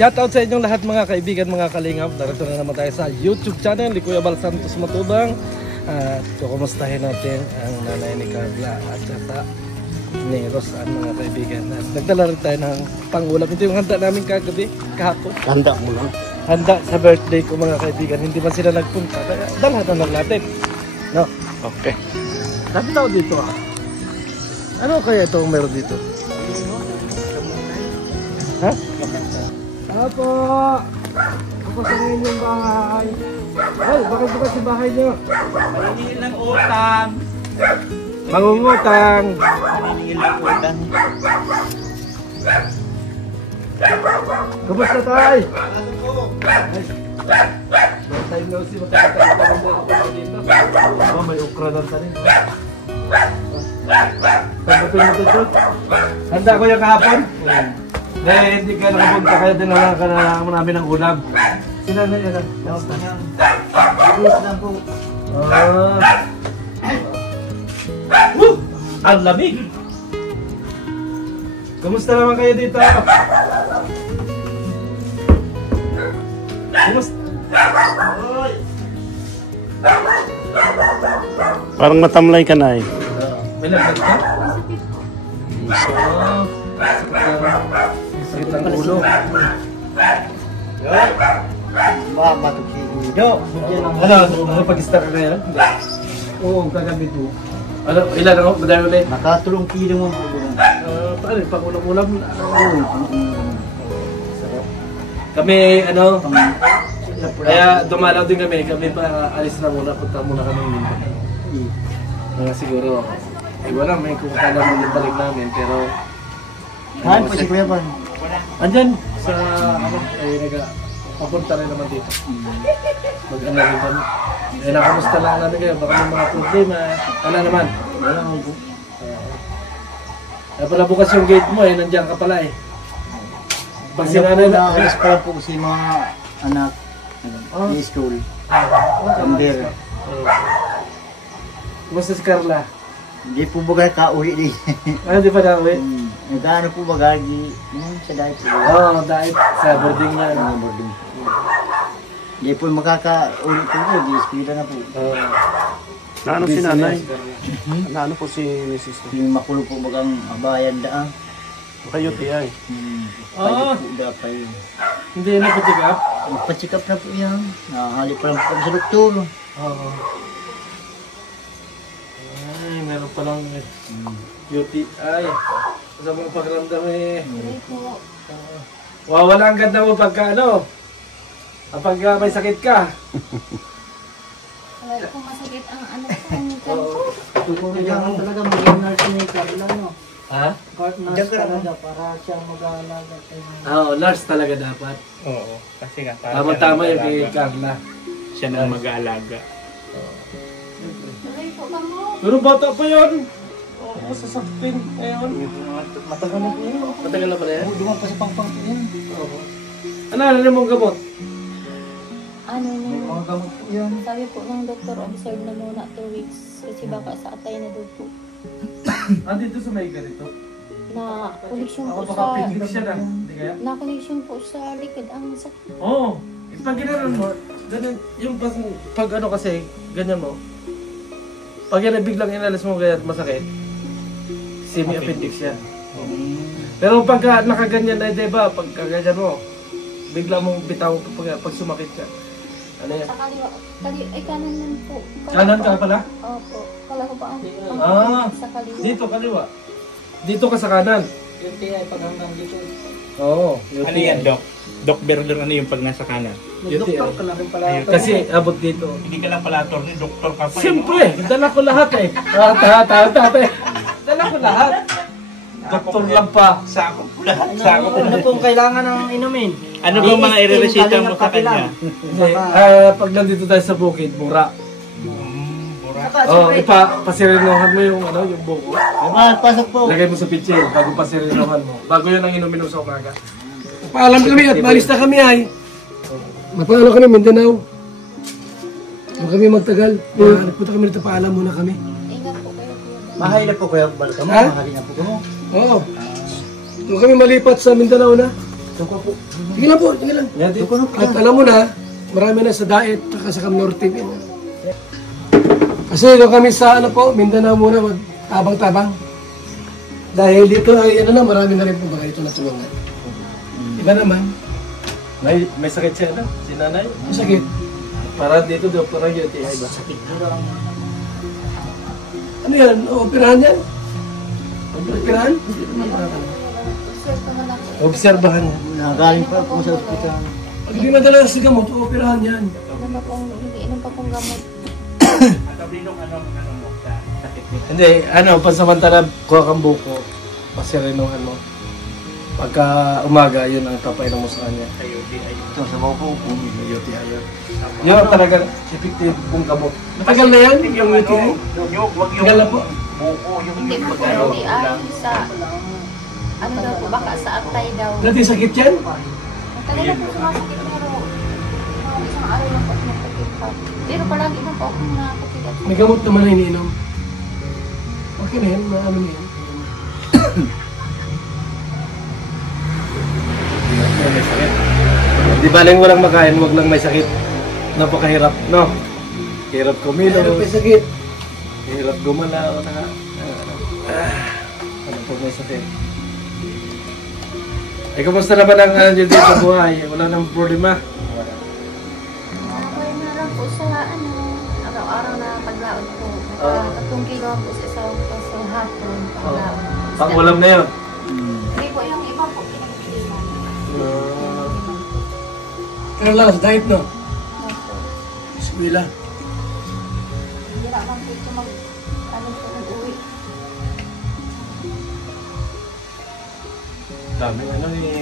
Shoutout sa inyong lahat mga kaibigan, mga kalingap. Narito na naman tayo sa YouTube channel ni Kuya Bal Santos Matubang. At kumustahin natin ang nanay ni Carla at saka ni Rosan mga kaibigan. At nagdala rin tayo ng pangulam. Ito yung handa namin kagabi, kahapon. Handa mo lang. Handa sa birthday ko mga kaibigan. Hindi man sila nagpunta. Kaya dalhan na lang natin. No? Okay. Dapat ako dito ah. Ano kaya itong meron dito? Ha? Apo! Ako sa inyong bahay. Ay, bakit bukas yung bahay nyo? Maniningil ng utang. Mangungutang. Maniningil ng utang. Kamusta tayo? Long time no see, magkakataon ako dito. Oh, may ukra na tanin. Tanggapin mo ito. Handa ko yung kahapon? Dahil hindi ka nakapunta kaya dinala ka na namin ng ulam. Sila na yan. Kamusta niya? Ibus lang po. Ang lamig! Kamusta naman kayo dito? Kamusta? Parang matamlay ka na eh. May lagdag ka? Sakit ang ulo. Ano, pag-star ka kaya? Oo, kagabi po. Ano, ilan ako? Madami ulit? Nakatulong kilo mo po. Paano, pang-ulam-ulam? Kami, ano, kaya dumalaw din kami. Kami pa alis na muna, punta muna kami. Mga siguro, wala, may kung kailan mo yung balik namin, pero... Saan po si Kuya Ban? Andyan, sa, ano, ay papunta rin naman dito. Mag-ano rin kami. Eh, nakamusta lang namin kayo, baka may mga problema. Wala naman. Wala naman po. Kaya pala bukas yung gate mo eh, nandiyan ka pala eh. Pag sinanay na... Nakalis pa lang po kasi mga anak di school. Under. Kumusta si Carla? Hindi po bagay ka-uwi din. Ano, di pa na-uwi? Nagano po bagay sa diet po. Oo, dahil sa boarding niya. Sa boarding. Hindi po makaka-uwi po po, di speeda na po. Naano si nanay? Naano po si Mrs. Yung makulo po bagang abayan daan. Kayo tiyay. Pwede po dapat yun. Hindi na pa-check up? Magpa-check up na po yan. Nakahali pa lang po sa doktor. Oo. Ay, meron palang UTI. Sa mga pakiramdam eh. Wala ang ganda mo pagka ano. Kapag may sakit ka. Wala kung masakit ang ano ko. Kailangan talaga mag-nurse ni Carla, no? Ha? Nurse talaga para siya mag-aalaga. Oo, nurse talaga dapat. Oo, kasi nga Tama-tama yung kay Carla. siya na mag-aalaga. Tuloy po ka mo. Pero bata pa yan. Masasaktin. Ayun. Matagal na po yun. Matagal na pala yan? Duman pa sa pangpang po yan. Ano mong gamot? Ano May nung mga gamot po yan. sabi po ng doktor, observe na muna 2 weeks kasi baka sa atay na daw po. Dito sa may ganito. Na connection Ako po baka sa pigil siya na. Hindi kaya? na connection po sa likod ang sakit. Oo. Pag ginanon mo, ganun, yung pag ano kasi, ganyan mo. Pag yan ay biglang inalis mo kaya masakit, semi-appendix yan. Pero pagka nakaganyan na, diba, pagka ganyan mo, bigla mong bitaw pag sumakit ka. Ano yan? Sa kaliwa, ay kanan lang po. Kanan ka pala? Opo. Kala ko pa ang sa kaliwa. Dito, kaliwa. Dito ka sa kanan. Yung tiyay pag hanggang dito. Oo. Ano yan, Doc? Doc Berler, ano yung pag nasa kanan? Doktor ka lang rin pala. Ayun. Kasi abot dito. Hindi ka lang pala attorney, doktor ka pa. Siyempre, dala ko lahat eh. Dala ko lahat. Doktor lang pa. Sakop po lahat. Sakop po Ano lahat. pong kailangan ng inumin? Ano ba mga ireresita mo sa kanya? Hindi, pag nandito tayo sa bukid, mura. Mura. Oh, pasirinohan mo yung ano, yung buko. Naman, pasok po. Lagay mo sa pitsil bago pasirinohan mo. Bago yan ang inumin mo sa umaga. Paalam kami at maalis na kami ay. Mapaalam kami Mindanao. Huwag kami magtagal. Punta kami dito, paalam muna kami. Ingat po kayo po. Mahay na po kayo, balik mo. Ha? Mahali na po kayo. Oo. Huwag kami malipat sa Mindanao na. Tuko po. Sige lang po, sige lang. At alam mo na, marami na sa Daet, tsaka sa Camnor TV. Kasi doon kami sa ano po, Mindanao muna, tabang-tabang. Dahil dito ay ano na, marami na rin po mga ito na tulungan. Iba naman, May sakit siya na, si nanay. masakit. Para dito daw, para UTI ba? Ano yan? Operahan yan? Operahan? Sir, naman ako. Obserbahan niya. Nagaling pa po sa ospital. Pag hindi madala sa gamot, operahan yan. Hindi inom pa pong gamot. Hindi, pansamantala, kuha kang buko. Pasirinuhan mo. Pagka umaga, yun ang papainom mo sa kanya. Ito sa bako po. UTI yun. Yun ang talagang effective kung gamot. Matagal na yan, yung UTI. Matagal na po. Hindi po po hindi ay sa ano daw po, baka sa atay daw. Dati sakit yan? Matagal na po sumasakit pero mga isang araw lang po nakakit pa. Pero palagi na po akong nakakit. May gamot naman na iniinom. Okay na yan, maano na yan. May sakit. Di ba lang walang makain, wag lang may sakit. Napakahirap, no? Hirap kumilos. Pero may sakit. Hirap gumalaw na. Ano po may sakit? Eh, kumusta naman ang dito sa buhay? Wala nang problema? Nakakaya na lang po sa araw-araw na paglaon po. Tatlong kilo po sa isang sa hapon paglaon. Pang-ulam na yun? Hindi po yung iba po pinagpilihan. Pero lang sa diet, no? Opo. Eskwela. Hindi naman po ito ano po nag-uwi. Daming ni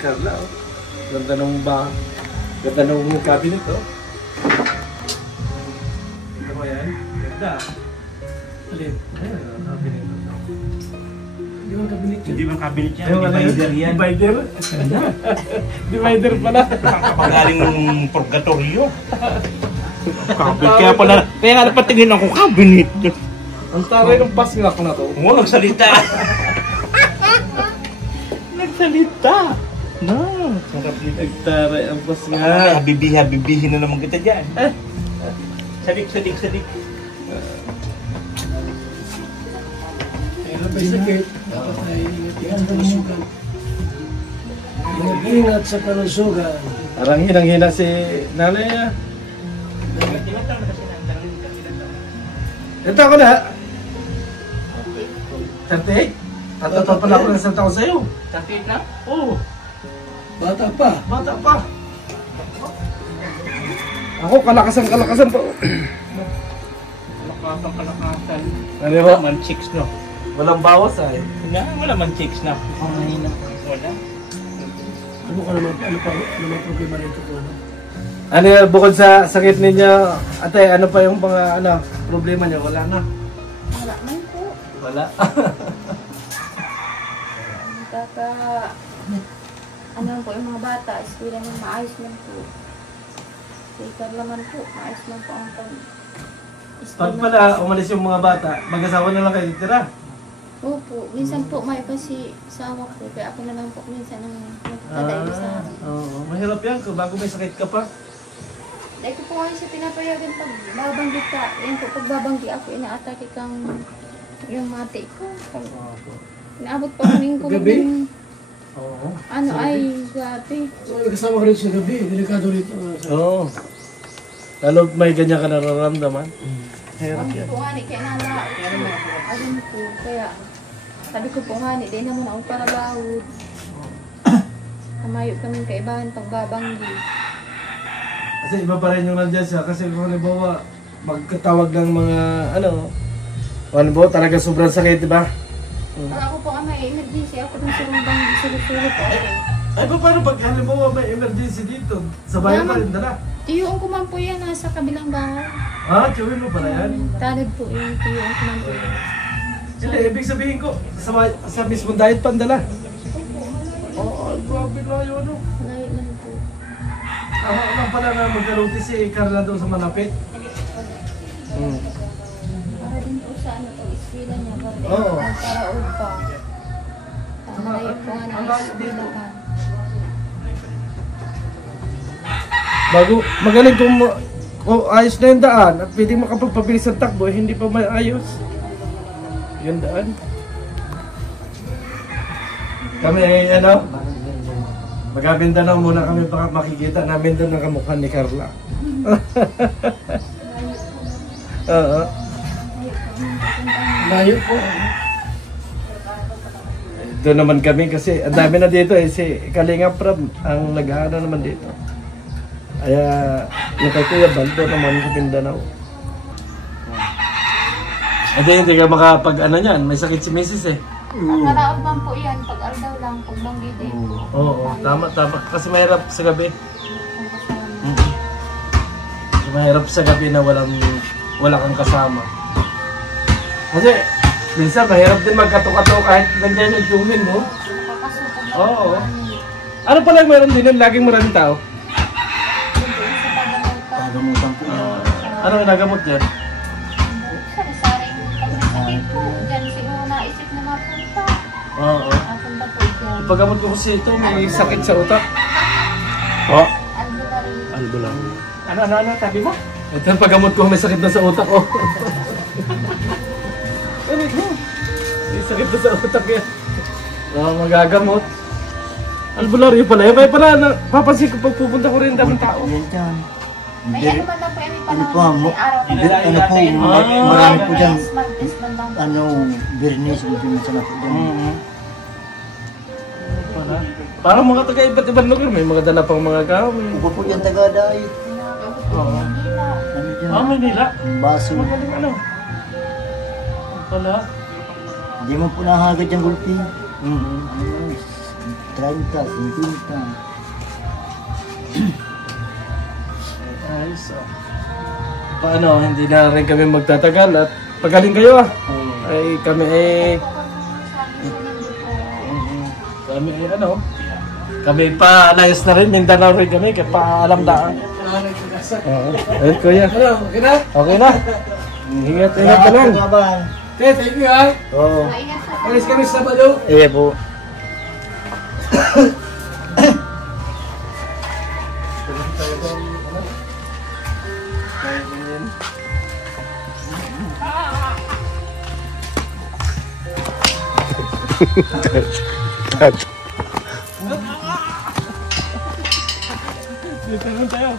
Carla, oh. Ganda nung cabinet, oh. Ito mo yan? Ganda. Alin? Ayan, ang cabinet. Hindi mo kabinet yan. Hindi man kabinet yan, Yung ano yun? divider yan. Divider? Divider pala. Kapagaling ng purgatorio. Kaya nga napatingin ako cabinet. Ang taray ng pasngak na to. Oo, nagsalita. Nagsalita. No, sarap nito. Ang taray ang pasngak. Habibihin na naman kita dyan. Sadik. Kaya may sakit, dapat ay ingat-ingat sa kalusugan. Ingat sa kalusugan. Parang hinang-hina si nanay niya. Ito ako na. 38? Tatataw pala ako ng isang taon sa'yo. Sakit na? Oo, Bata pa. bata pa. Ako, kalakasan pa. Kalakasan. Ano ba? Man chicks, no? Walang bawas ay. Wala man chicks na. Wala. Ano ka naman, ano problema rito ko? Ano yan, bukod sa sakit ninyo, ate, ano pa yung mga problema niyo? Wala na. Wala man po. Wala. Ano po yung mga bata, eskwela ng maayos man po. Later naman po, maayos man po ang Pag pala umalis yung mga bata, mag-asawa na lang kayo titira. Opo, minsan po may kasi asawa ko, kaya ako na lang po minsan ang nagtatayo sa Oo, mahirap yan kung bago may sakit ka pa. dahil ko po ngayon siya pinapayagan pag babanggi ka. Yan po, pag babanggi ako, inaatake kang yung mati ko. Inaabot pa kaming Gabi? Oo. ano ay, grabe. So, kasama ka rin sa gabi, delikado rito. Oo. Lalo may ganyan ka nararamdaman. Hirap Ang yan. po nga ni, kaya nalaot ko. Ayun po, kaya sabi ko po nga ni, di naman ako para bawod. Kamayo kaming kaibahan pag babanggi. Kasi iba pa rin yung nandyan siya. Kasi kung halimbawa, magkatawag ng mga halimbawa talaga sobrang sakit, di ba? Pag ako po nga may emergency, ako dun sa banggi, sulo-sulo po ako. Ay, paano pag halimbawa may emergency dito? Sa bayan pa rin, dala. Tiyuon ko man po yan, nasa kabilang bahay. Tiyuhin mo pala yan? Talad po yung tiyuon ko man po yan. Hindi, ibig sabihin ko, sa mismong diet pandala. Oo, grabe na yun, ano. Malayo man po. Ako lang pala na magkaluti si Carla doon sa malapit. Para din po sa ano, eskwela niya, para Oo. para pa. Malayo po nga Ang ng layo dito. eskwela ka. Bago magaling kung ayos na yung daan at pwedeng makapagpabilis ang takbo, hindi pa may ayos yung daan. Kami ay ano, mag-Mindanao muna kami baka makikita namin doon ang kamukha ni Carla. Oo. Layo po. Doon naman kami kasi ang dami na dito eh, si Kalinga Prab ang nag-aano naman dito. Kaya yung kay Kuya Baldo naman sa Mindanao. Hindi ka makapag ano yan, may sakit si Mrs. eh. Nakaraod man po yan, pag aldaw lang, pag banggit eh. Oo, tama. Kasi mahirap sa gabi. Ang kasama. Mahirap sa gabi na wala kang kasama. Kasi minsan mahirap din magkato-kato kahit nandiyan yung tumin mo. Nakakasupag na Oo. po. Ano pala yung meron din yun? Laging maraming tao. Pagamutan po. Ano yung nagamot yan? Sari-saring pag nasakit po, dyan siguro naisip na mapunta. Oo. Napunta po dyan. Paggamot ko kasi ito, may sakit sa utak. Oh, Albularyo. albo lang. Ano, sabi mo? Ito yung paggamot ko, may sakit na sa utak ko. May sakit na sa utak yan. Magagamot. Albularyo pala. Yung kaya pala, papansin ko pag pupunta ko rin daming tao. Yan dyan. May ano man lang po yan, may Ano po, panahon, may araw na ano po, marami po dyan. Martes man lang po. Ano, Bernice, hindi mo sana po dyan. Parang mga taga iba't ibang lugar, may mga dala pang mga gamit. Upo po dyan taga-daay. Oo. Ano dyan? Manila. Baso. Magaling ano. Pala. Hindi mo po nahagad yung gulpi. Ano yun? 30, 50. Ayos ah. Paano, hindi na rin kami magtatagal at pagaling kayo ah. Ay kami ay ano, kami pa alayas na rin, Mindanao rin kami, kaya pa alam daan. Oo. Ayun kuya. Ano, okay na? Okay na. Ingat ka lang. Okay, thank you ha. Oo. Alis kami sa Sabado. Iya po. Dito lang tayo.